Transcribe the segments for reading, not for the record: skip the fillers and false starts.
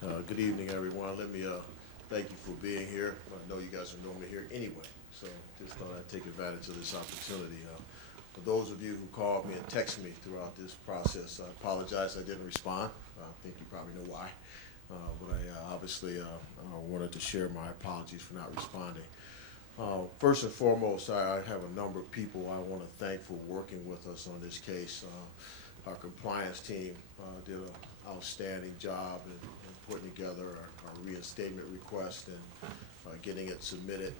Good evening, everyone. Let me thank you for being here. I know you guys are normally here anyway, so just thought I'd take advantage of this opportunity. For those of you who called me and texted me throughout this process, I apologize I didn't respond. I think you probably know why. But I obviously wanted to share my apologies for not responding. First and foremost, I have a number of people I want to thank for working with us on this case. Our compliance team did an outstanding job in putting together our reinstatement request and getting it submitted.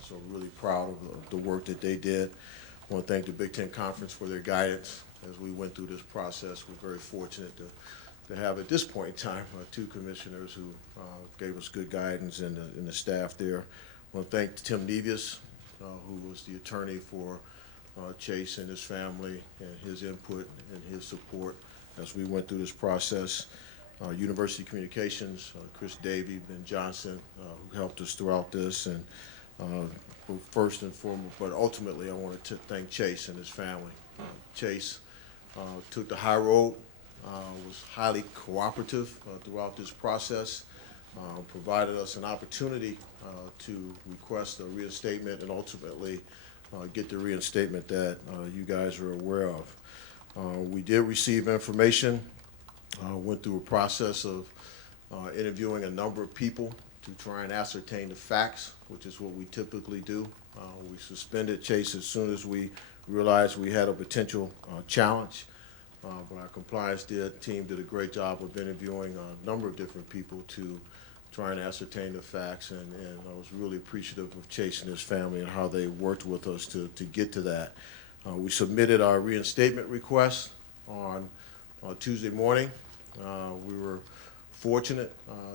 So really proud of the work that they did. I want to thank the Big Ten Conference for their guidance as we went through this process. We're very fortunate to have at this point in time two commissioners who gave us good guidance and the staff there. I want to thank Tim Nevius, who was the attorney for Chase and his family, and his input and his support as we went through this process. University Communications, Chris Davey, Ben Johnson, who helped us throughout this, and first and foremost, but ultimately I wanted to thank Chase and his family. Chase took the high road, was highly cooperative throughout this process, provided us an opportunity to request a reinstatement and ultimately get the reinstatement that you guys are aware of. We did receive information, went through a process of interviewing a number of people to try and ascertain the facts, which is what we typically do. We suspended Chase as soon as we realized we had a potential challenge. But our compliance team did a great job of interviewing a number of different people to try and ascertain the facts, and I was really appreciative of Chase and his family and how they worked with us to get to that. We submitted our reinstatement request on Tuesday morning. We were fortunate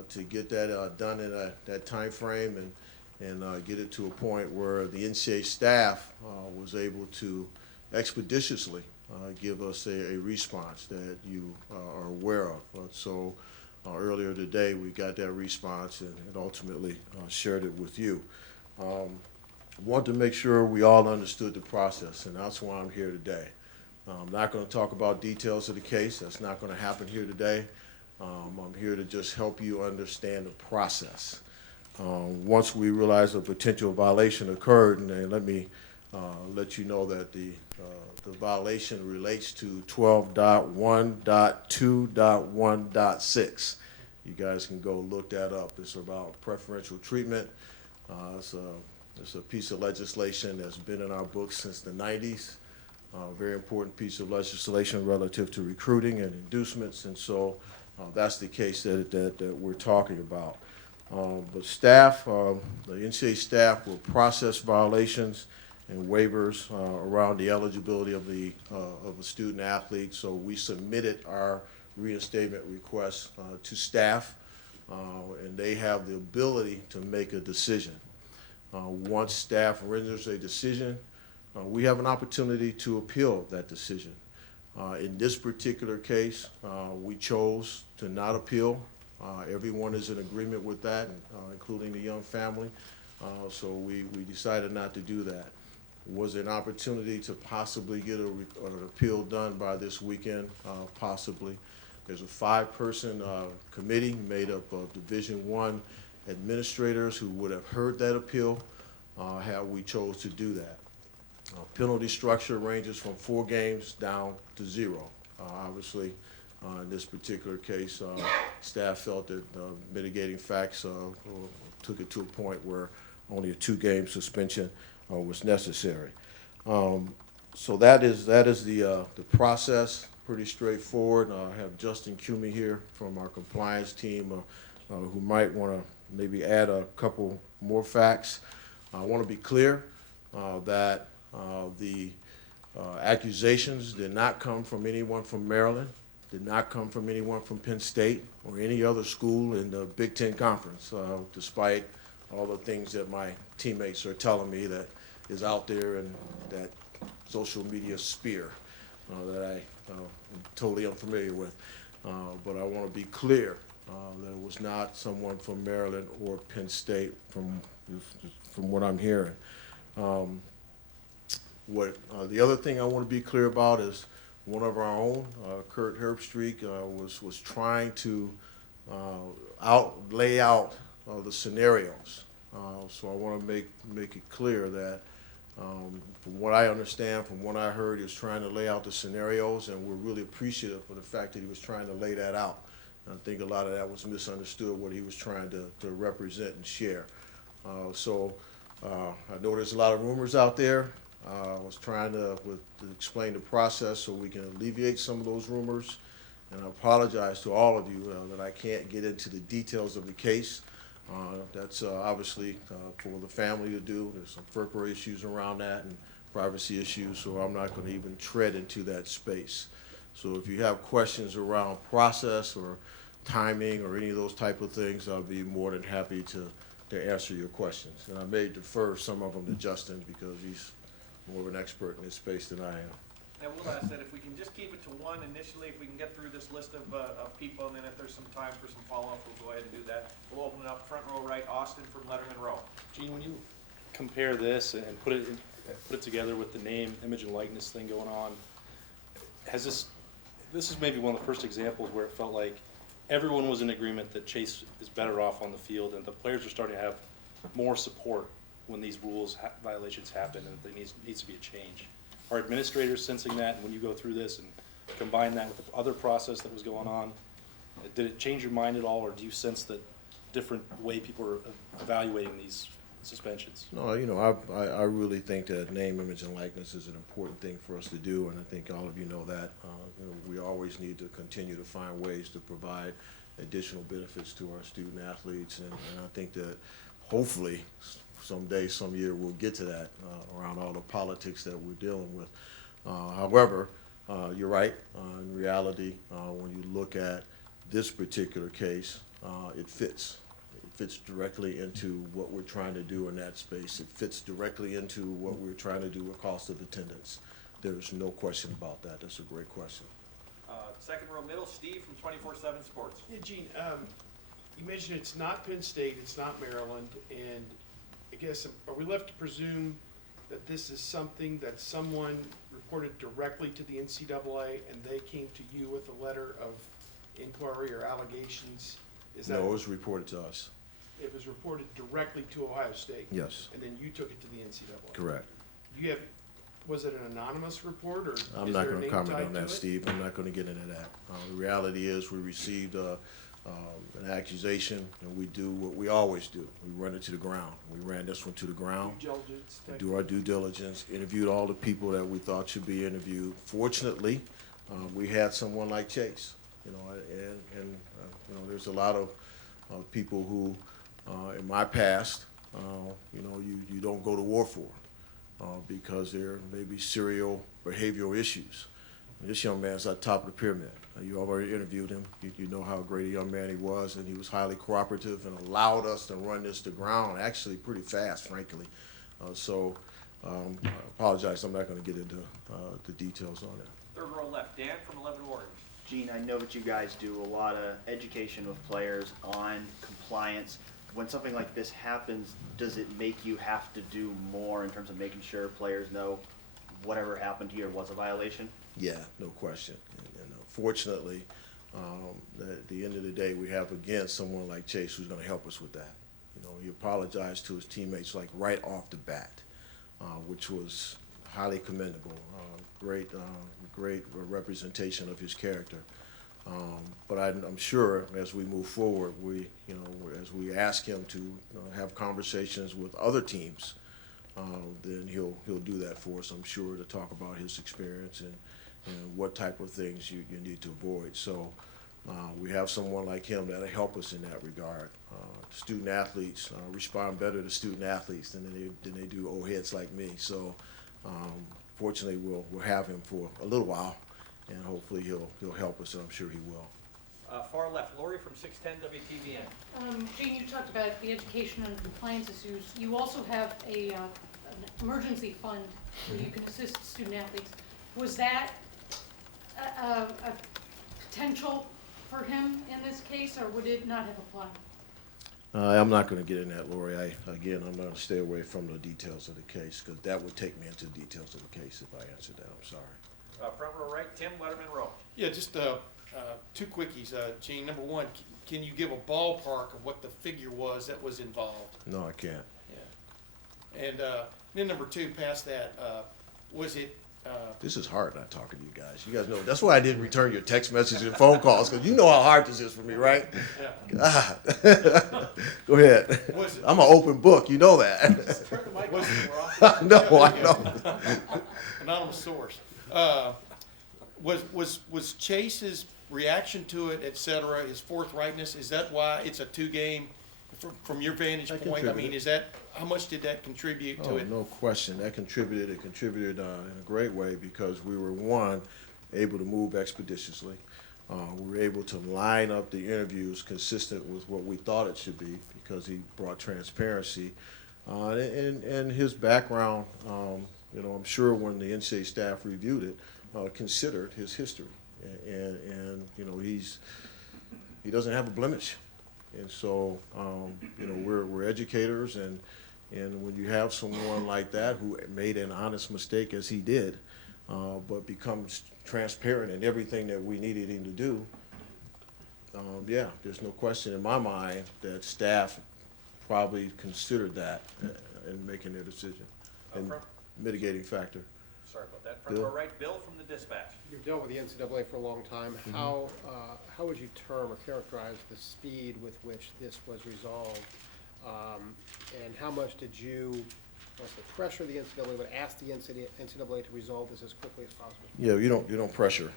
to get that done in that time frame and get it to a point where the NCAA staff was able to expeditiously give us a response that you are aware of. So earlier today we got that response and ultimately shared it with you. I want to make sure we all understood the process, and that's why I'm here today. I'm not going to talk about details of the case. That's not going to happen here today. I'm here to just help you understand the process. Once we realize a potential violation occurred, and let me let you know that the violation relates to 12.1.2.1.6. You guys can go look that up. It's about preferential treatment. It's a piece of legislation that's been in our books since the 90s. Very important piece of legislation relative to recruiting and inducements, and so that's the case that we're talking about. But staff, the NCAA staff will process violations and waivers around the eligibility of a student athlete. So we submitted our reinstatement request to staff, and they have the ability to make a decision. Once staff renders a decision, we have an opportunity to appeal that decision. In this particular case, we chose to not appeal. Everyone is in agreement with that, including the young family. So we decided not to do that. Was there an opportunity to possibly get an appeal done by this weekend? Possibly. There's a 5-person committee made up of Division I administrators who would have heard that appeal had we chose to do that. Penalty structure ranges from 4 games down to 0. Obviously, in this particular case, staff felt that mitigating facts took it to a point where only a 2-game suspension was necessary. So that is the process. Pretty straightforward. I have Justin Cumey here from our compliance team who might want to maybe add a couple more facts. I want to be clear that the accusations did not come from anyone from Maryland, did not come from anyone from Penn State or any other school in the Big Ten Conference, despite all the things that my teammates are telling me that is out there in that social media sphere that I am totally unfamiliar with. But I want to be clear that it was not someone from Maryland or Penn State from what I'm hearing. The other thing I want to be clear about is one of our own, Kurt Herbstreak, was trying to lay out the scenarios. So I want to make it clear that from what I understand, from what I heard, he was trying to lay out the scenarios, and we're really appreciative for the fact that he was trying to lay that out. I think a lot of that was misunderstood, what he was trying to represent and share. I know there's a lot of rumors out there. I was trying to explain the process so we can alleviate some of those rumors. And I apologize to all of you that I can't get into the details of the case. That's obviously for the family to do. There's some FERPA issues around that and privacy issues, so I'm not going to even tread into that space. So if you have questions around process or timing or any of those type of things, I'll be more than happy to answer your questions. And I may defer some of them to Justin because he's more of an expert in this space than I am. And we'll ask that if we can just keep it to one initially, if we can get through this list of people, and then if there's some time for some follow-up, we'll go ahead and do that. We'll open it up front row right, Austin from Letterman Row. Gene, when you compare this and put it together with the name, image, and likeness thing going on, has this is maybe one of the first examples where it felt like everyone was in agreement that Chase is better off on the field, and the players are starting to have more support when these rules violations happen, and there needs to be a change. Are administrators sensing that? And when you go through this and combine that with the other process that was going on, did it change your mind at all, or do you sense that different way people are evaluating these suspensions? No, I really think that name, image, and likeness is an important thing for us to do, and I think all of you know that. We always need to continue to find ways to provide additional benefits to our student athletes, and I think that hopefully someday, some year, we'll get to that around all the politics that we're dealing with. However, you're right. In reality, when you look at this particular case, it fits. It fits directly into what we're trying to do in that space. It fits directly into what we're trying to do with cost of attendance. There's no question about that. That's a great question. Second row middle, Steve from 24/7 Sports. Yeah, Gene, you mentioned it's not Penn State, it's not Maryland, and I guess, are we left to presume that this is something that someone reported directly to the NCAA and they came to you with a letter of inquiry or allegations? No, it was reported to us. It was reported directly to Ohio State? Yes. And then you took it to the NCAA? Correct. Was it an anonymous report, or I'm is not there a going to name comment tied on to that, it? Steve. I'm not going to get into that. The reality is we received an accusation, and we do what we always do. We run it to the ground. We ran this one to the ground. Due diligence, We do our due diligence, interviewed all the people that we thought should be interviewed. Fortunately, we had someone like Chase, and there's a lot of people who, in my past, you don't go to war for. Because there may be serial behavioral issues. This young man's at the top of the pyramid. You already interviewed him. You know how great a young man he was, and he was highly cooperative and allowed us to run this to ground actually pretty fast, frankly. I apologize. I'm not going to get into the details on it. Third row left, Dan from 11 Warriors. Gene, I know that you guys do a lot of education with players on compliance. When something like this happens, does it make you have to do more in terms of making sure players know whatever happened here was a violation? Yeah, no question. And fortunately, at the end of the day, we have, again, someone like Chase who's going to help us with that. He apologized to his teammates like right off the bat, which was highly commendable. Great representation of his character. But I'm sure as we move forward, as we ask him to have conversations with other teams, then he'll do that for us, I'm sure, to talk about his experience and what type of things you need to avoid. So we have someone like him that'll help us in that regard. Student athletes respond better to student athletes than they do old heads like me. So fortunately, we'll have him for a little while. And hopefully he'll help us, and I'm sure he will. Far left, Lori from 610 WTVN. Gene, you talked about the education and compliance issues. You also have an emergency fund where you can assist student athletes. Was that a potential for him in this case, or would it not have applied? I'm not going to get in that, Lori. I'm going to stay away from the details of the case because that would take me into the details of the case if I answered that. I'm sorry. Front row right, Tim, Letterman Row. Yeah, just Two quickies, Gene. Number one, can you give a ballpark of what the figure was that was involved? No, I can't. Yeah. And then number two, past that, was it, This is hard not talking to you guys. You guys know, that's why I didn't return your text messages and phone calls, because you know how hard this is for me, right? yeah, Go ahead. Was it- I'm an open book, you know that. was it, No, I know. anonymous source. Was Chase's reaction to it, et cetera, his forthrightness, is that why it's a two-game, from your vantage That point? I mean, contributed. is that, how much did that contribute to Oh, it? no question. That contributed. It contributed in a great way because we were, one, able to move expeditiously. We were able to line up the interviews consistent with what we thought it should be because he brought transparency. And his background, I'm sure when the NCAA staff reviewed it, considered his history. And he doesn't have a blemish. And so, we're educators, and when you have someone like that who made an honest mistake as he did, but becomes transparent in everything that we needed him to do, there's no question in my mind that staff probably considered that in making their decision and mitigating factor. Sorry about that. Front Bill? row right, Bill from the Dispatch. You've dealt with the NCAA for a long time. How would you term or characterize the speed with which this was resolved? And how much did you, pressure the NCAA, but ask the NCAA to resolve this as quickly as possible? Yeah, you don't pressure.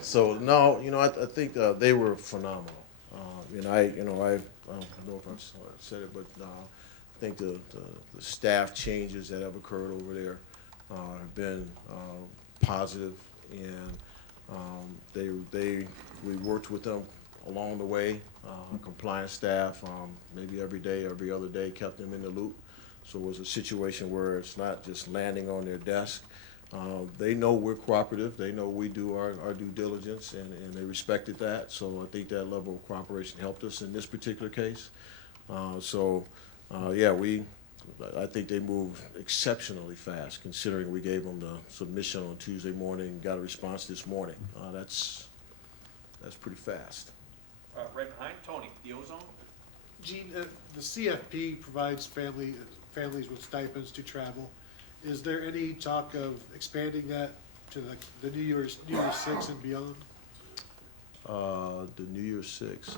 So no, I think they were phenomenal. I don't know if I said it, but I think the staff changes that have occurred over there have been positive, and we worked with them along the way. Compliance staff, maybe every day, every other day, kept them in the loop. So it was a situation where it's not just landing on their desk. They know we're cooperative. They know we do our due diligence, and they respected that. So I think that level of cooperation helped us in this particular case. I think they moved exceptionally fast, considering we gave them the submission on Tuesday morning and got a response this morning. That's pretty fast. Right behind, Tony, the Ozone. Gene, the CFP provides families with stipends to travel. Is there any talk of expanding that to the New Year's 6 and beyond? The New Year's Six.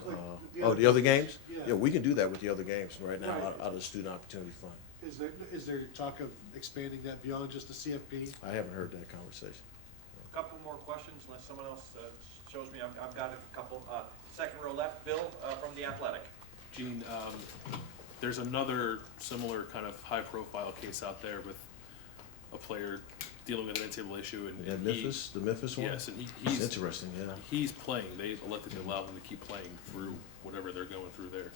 the The other games? Yeah. Yeah, we can do that with the other games right now Right. out of the Student Opportunity Fund. Is there talk of expanding that beyond just the CFP? I haven't heard that conversation. A couple more questions, unless someone else shows me. I've got a couple. Second row left, Bill from the Athletic. Gene, there's another similar kind of high-profile case out there with a player dealing with an NCAA issue, The Memphis one? Yes, and It's he's interesting, yeah. he's playing. They elected to allow him to keep playing through whatever they're going through there.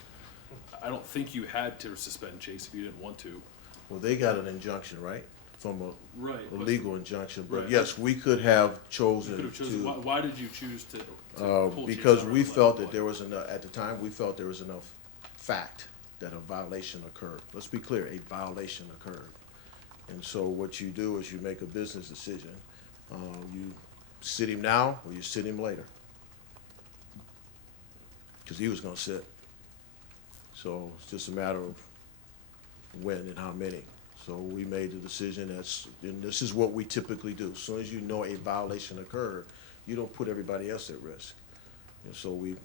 I don't think you had to suspend Chase if you didn't want to. Well, they got an injunction, right? From a Right. legal injunction, but Right. yes, we could have You chosen could have chosen. to, Why did you choose to pull Chase because out we of the felt that play? there was enough, at the time, we felt there was enough fact that a violation occurred. Let's be clear, a violation occurred. And so what you do is you make a business decision. You sit him now or you sit him later. Because he was gonna sit. So it's just a matter of when and how many. So we made the decision and this is what we typically do. As soon as you know a violation occurred, you don't put everybody else at risk. And so we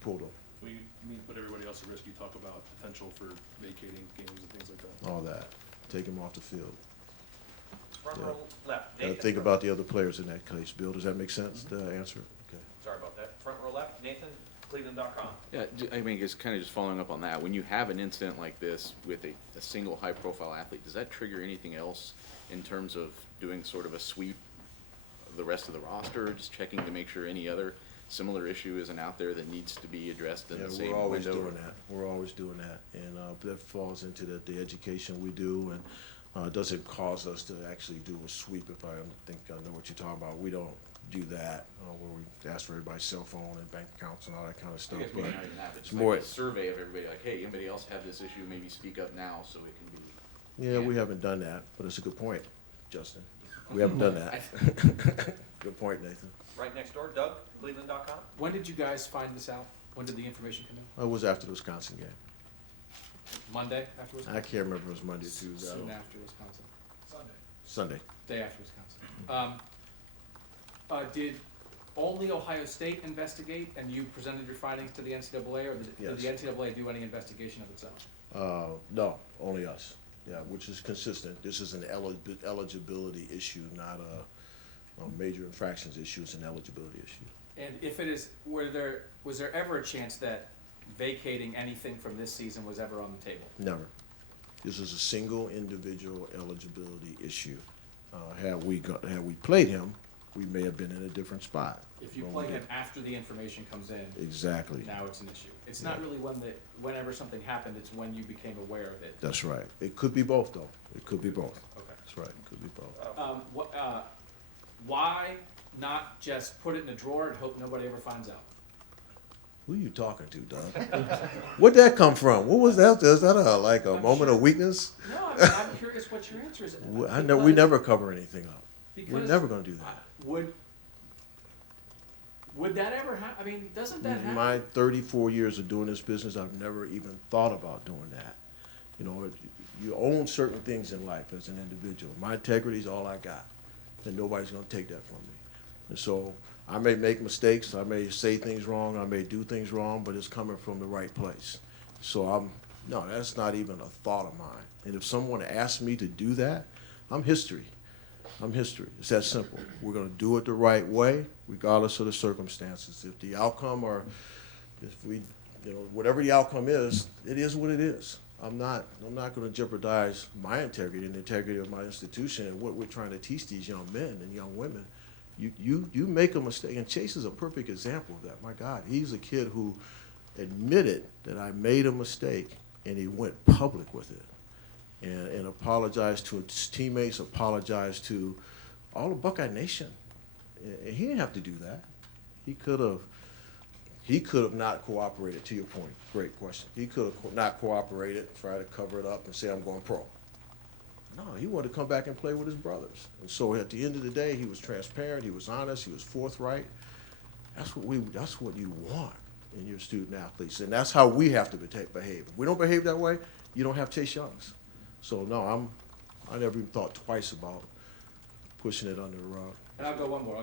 pulled them, When you mean put everybody else at risk, you talk about potential for vacating games and things like that. all that, take them off the field. Front Yeah. row left, Gotta Nathan. think about the other players in that case. Bill, does that make sense, the answer? Okay. Sorry about that. Front row left, Nathan, Cleveland.com. Yeah, I mean, just kind of just following up on that, when you have an incident like this with a single high-profile athlete, does that trigger anything else in terms of doing sort of a sweep of the rest of the roster, just checking to make sure any other similar issue isn't out there that needs to be addressed in Yeah, the same we're always window? doing that. We're always doing that. And that falls into the education we do, and it doesn't cause us to actually do a sweep, if I think I know what you're talking about. We don't do that, where we ask for everybody's cell phone and bank accounts and all that kind of I stuff. guess maybe But not even that, but it's just more, like a survey of everybody, like, hey, anybody else have this issue, maybe speak up now so it can be. yeah, we haven't done that, but it's a good point, Justin. We haven't done that. Good point, Nathan. Right next door, Doug, Cleveland.com. When did you guys find this out? When did the information come in? It was after the Wisconsin game. Monday after I Wisconsin? can't remember if it was Monday or Tuesday. I Soon don't- after Wisconsin. Sunday. Day after Wisconsin. Did only Ohio State investigate and you presented your findings to the NCAA, or did the Yes. NCAA do any investigation of its own? No, only us. Yeah, which is consistent. This is an eligibility issue, not a major infractions issue. It's an eligibility issue. And if it is, was there ever a chance that vacating anything from this season was ever on the table? Never. This is a single individual eligibility issue. Had we played him, we may have been in a different spot. If you But play we him didn't. after the information comes in, Exactly. now it's an issue. It's not really whenever something happened, it's when you became aware of it. That's right. It could be both, though. It could be both. Okay. That's right. It could be both. Why not just put it in a drawer and hope nobody ever finds out? Who are you talking to, Doug? Where'd that come from? What was that? Is that like a moment of weakness? No, I'm curious what your answer is. We never cover anything up. We're Because- never gonna do that. Would that ever happen? I mean, doesn't that happen? In my 34 years of doing this business, I've never even thought about doing that. You know, you own certain things in life as an individual. My integrity is all I got, and nobody's gonna take that from me. And so I may make mistakes, I may say things wrong, I may do things wrong, but it's coming from the right place. So no, that's not even a thought of mine. And if someone asks me to do that, I'm history. I'm history. It's that simple. We're gonna do it the right way, regardless of the circumstances. If the outcome whatever the outcome is, it is what it is. I'm not gonna jeopardize my integrity and the integrity of my institution and what we're trying to teach these young men and young women. You make a mistake, and Chase is a perfect example of that. My God, he's a kid who admitted that I made a mistake, and he went public with it. And apologized to his teammates, apologized to all of Buckeye Nation. And he didn't have to do that. He could have not cooperated, to your point. Great question. He could have not cooperated, try to cover it up and say, I'm going pro. No, he wanted to come back and play with his brothers. And so at the end of the day, he was transparent, he was honest, he was forthright. That's what you want in your student athletes. And that's how we have to behave. If we don't behave that way, you don't have Chase Youngs. So no, I never even thought twice about pushing it under the rug. And I'll go one more.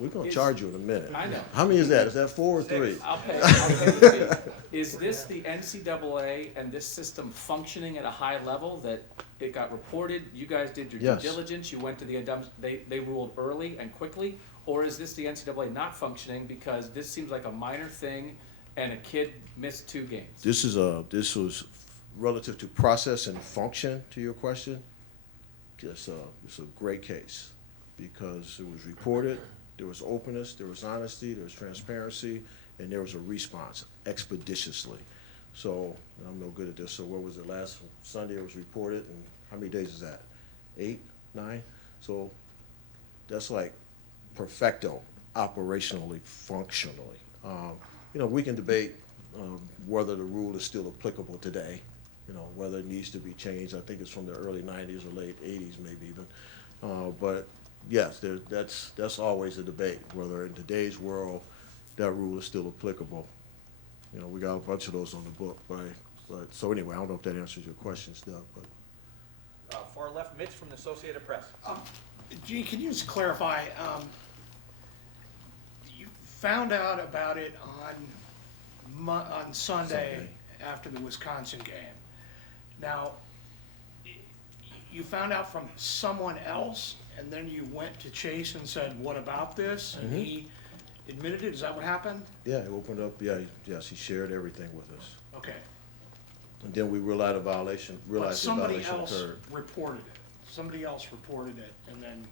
We're gonna charge you in a minute. I know. How many is that? Is that 4 or 3? I'll pay the fee. Is this the NCAA and this system functioning at a high level that it got reported, you guys did your Yes. due diligence, you went to the, they ruled early and quickly? Or is this the NCAA not functioning because this seems like a minor thing and a kid missed 2 games? This was relative to process and function, to your question. It's a great case because it was reported, there was openness, there was honesty, there was transparency, and there was a response expeditiously. So, and I'm no good at this, so what was it, last Sunday it was reported, and how many days is that? 8, 9? So that's like perfecto, operationally, functionally. We can debate whether the rule is still applicable today, whether it needs to be changed. I think it's from the early 90s or late 80s maybe even. But yes, that's always a debate, whether in today's world that rule is still applicable. We got a bunch of those on the book, but so anyway, I don't know if that answers your questions, Doug, but. Far left, Mitch from the Associated Press. Gee, can you just clarify, you found out about it on Sunday after the Wisconsin game. Now, you found out from someone else, and then you went to Chase and said, what about this? And he admitted it, is that what happened? Yeah, he opened up, yes, he shared everything with us. Okay. And then we realized the violation But somebody occurred. else reported it. Somebody else reported it, and then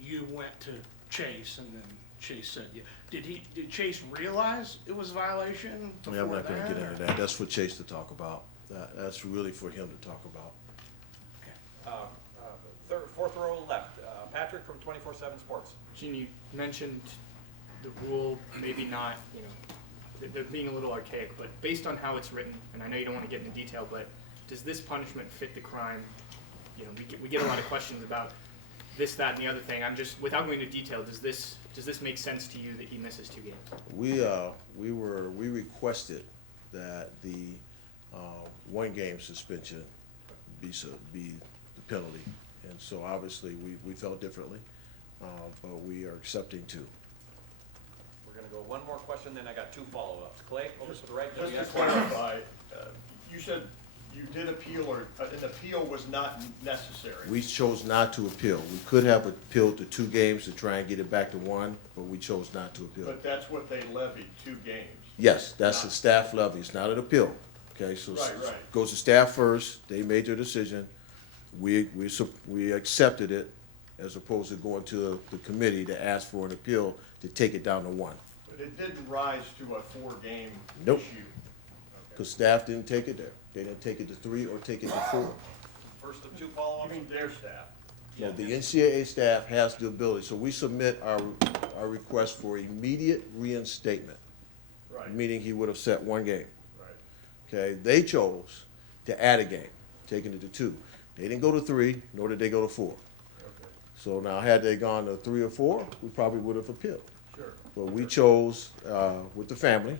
you went to Chase, and then Chase said, yeah. Did Chase realize it was a violation before Yeah, I'm not gonna that, get or- into that. That's for Chase to talk about. That's really for him to talk about. Fourth row left, Patrick from 24/7 Sports. Gene, you mentioned the rule maybe not, they're being a little archaic, but based on how it's written, and I know you don't want to get into detail, but does this punishment fit the crime? We get a lot of questions about this, that, and the other thing. I'm just, without going into detail, does this make sense to you that he misses 2 games? We requested that the 1-game suspension be the penalty. And so obviously, we felt differently, but we are accepting 2. We're gonna go one more question, then I got 2 follow-ups. Clay, over to the right. Just to WS. clarify, you said you did appeal, or an appeal was not necessary. We chose not to appeal. We could have appealed to 2 games to try and get it back to 1, but we chose not to appeal. But that's what they levied, 2 games. Yes, that's the staff levy. It's not an appeal. Okay, so Right. goes to staff first. They made their decision. We accepted it as opposed to going to the committee to ask for an appeal to take it down to 1. But it didn't rise to a 4-game Nope. issue. Because staff didn't take it there. They didn't take it to 3 or take it to 4. First of 2 You follow-ups. mean their staff? No, the NCAA staff has the ability, so we submit our request for immediate reinstatement, Right, meaning he would have set 1 game. right. Okay, they chose to add a game, taking it to 2. They didn't go to 3, nor did they go to 4. Okay, So now, had they gone to 3 or 4, we probably would have appealed. sure. But we chose, with the family,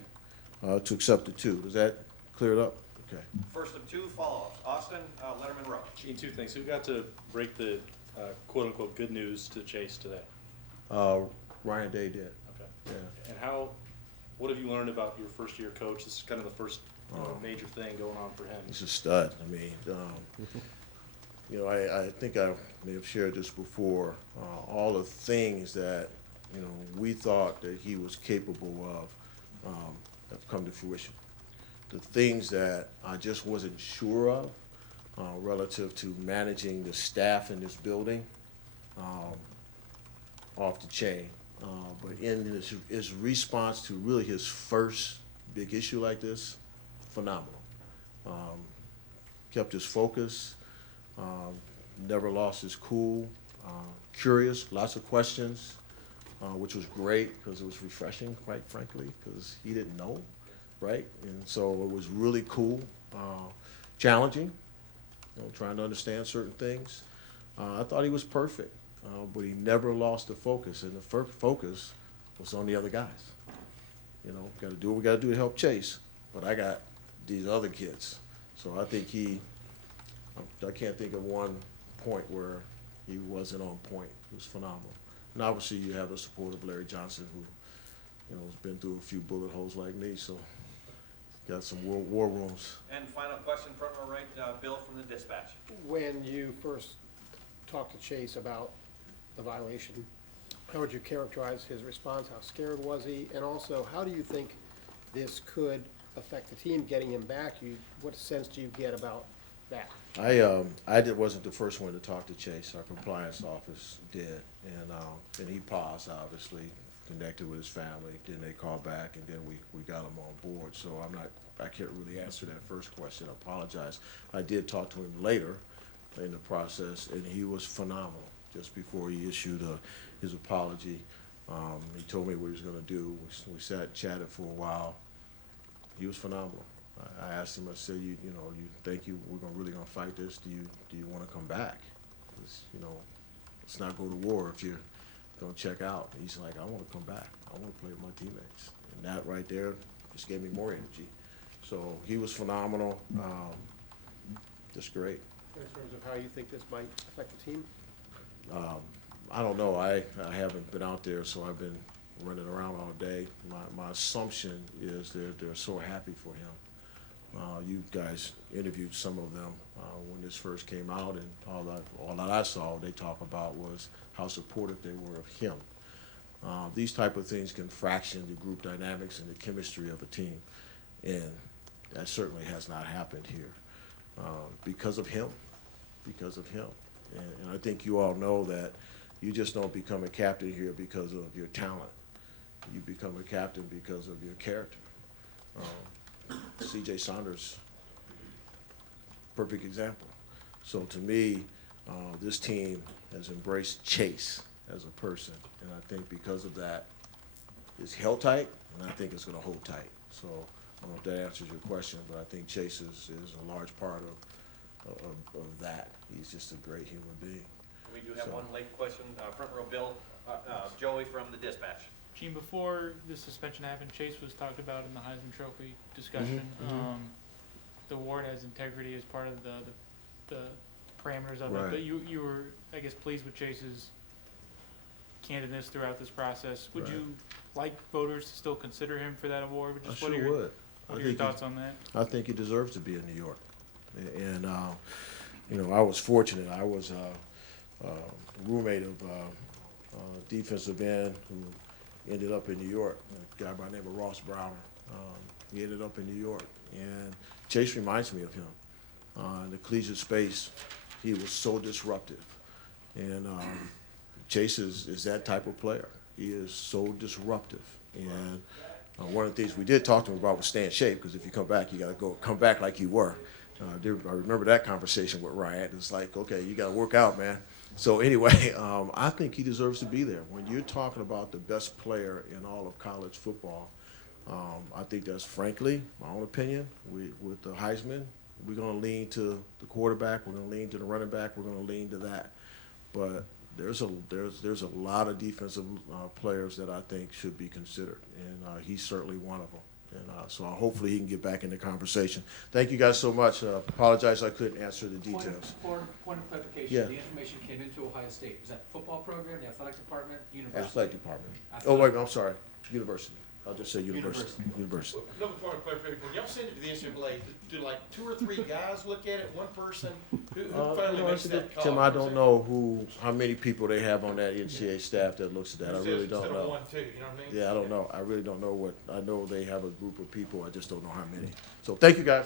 to accept the 2. Does that clear it up? Okay. First of 2 follow-ups. Austin, Letterman Row. Gene, 2 things. Who got to break the quote-unquote good news to Chase today? Ryan Day did, Okay. yeah. And what have you learned about your first-year coach? This is kind of the first major thing going on for him. He's a stud. I mean, you know, I think I may have shared this before. All the things that, you know, we thought that he was capable of have come to fruition. The things that I just wasn't sure of relative to managing the staff in this building, off the chain. But in his response to really his first big issue like this, phenomenal. Kept his focus, never lost his cool, curious, lots of questions, which was great because it was refreshing, quite frankly, because he didn't know, right? And so it was really cool, challenging, you know, trying to understand certain things. I thought he was perfect, but he never lost the focus, and the focus was on the other guys. You know, got to do what we got to do to help Chase, but I got these other kids. So I think I can't think of one point where he wasn't on point. It was phenomenal. And obviously you have the support of Larry Johnson, who, you know, has been through a few bullet holes like me, so got some war rooms. And final question, front row right, Bill from the Dispatch. When you first talked to Chase about the violation, how would you characterize his response? How scared was he? And also, how do you think this could affect the team getting him back? What sense do you get about that? Wasn't the first one to talk to Chase. Our compliance office did, and he paused, obviously, connected with his family. Then they called back, and then we got him on board. So I can't really answer that first question. I apologize. I did talk to him later in the process, and he was phenomenal. Just before he issued his apology, he told me what he was going to do. We sat and chatted for a while. He was phenomenal. I asked him, I said, you think we're really gonna fight this? Do you want to come back? 'Cause, you know, let's not go to war if you're gonna check out. And he's like, I want to come back. I want to play with my teammates. And that right there just gave me more energy. So he was phenomenal. Just great. In terms of how you think this might affect the team? I don't know. I haven't been out there, so I've been running around all day. My assumption is they're so happy for him. You guys interviewed some of them when this first came out, and all that I saw they talk about was how supportive they were of him. These type of things can fraction the group dynamics and the chemistry of a team, and that certainly has not happened here because of him. And I think you all know that you just don't become a captain here because of your talent. You become a captain because of your character. C.J. Saunders, perfect example. So to me, this team has embraced Chase as a person, and I think because of that, it's held tight, and I think it's going to hold tight. So I don't know if that answers your question, but I think Chase is a large part of that. He's just a great human being. We do have So- one late question, front row Bill, Joey from the Dispatch. Gene, before the suspension happened, Chase was talked about in the Heisman Trophy discussion. The award has integrity as part of the parameters of it, Right. but you were, I guess, pleased with Chase's candidness throughout this process. Would Right. you like voters to still consider him for that award? I Just what are sure your, would. what I are your think he- thoughts on that? I think he deserves to be in New York. And, you know, I was fortunate. I was a roommate of defensive end who ended up in New York, a guy by the name of Ross Brown. He ended up in New York. And Chase reminds me of him. In the collegiate space, he was so disruptive. And Chase is that type of player. He is so disruptive. And one of the things we did talk to him about was stay in shape, because if you come back, you got to come back like you were. I remember that conversation with Ryan. It's like, okay, you got to work out, man. So anyway, I think he deserves to be there. When you're talking about the best player in all of college football, I think that's, frankly, my own opinion. With the Heisman, we're going to lean to the quarterback. We're going to lean to the running back. We're going to lean to that. But there's a lot of defensive players that I think should be considered, and he's certainly one of them. And so hopefully he can get back in the conversation. Thank you guys so much. Apologize I couldn't answer the details. Point of clarification, Yeah. the information came into Ohio State. Was that football program, the athletic department, university? Athletic department. Oh, Athletic. wait, I'm sorry. University. I'll just say university. University. Another point of clarification, when y'all send it to the NCAA, do like 2 or 3 guys look at it, one person? Who finally makes that call? Tim, I don't know how many people they have on that NCAA staff that looks at that. I really don't Instead of know. 1, 2, you know what I mean? Yeah, I don't know. I really don't know I know they have a group of people. I just don't know how many. So thank you, guys.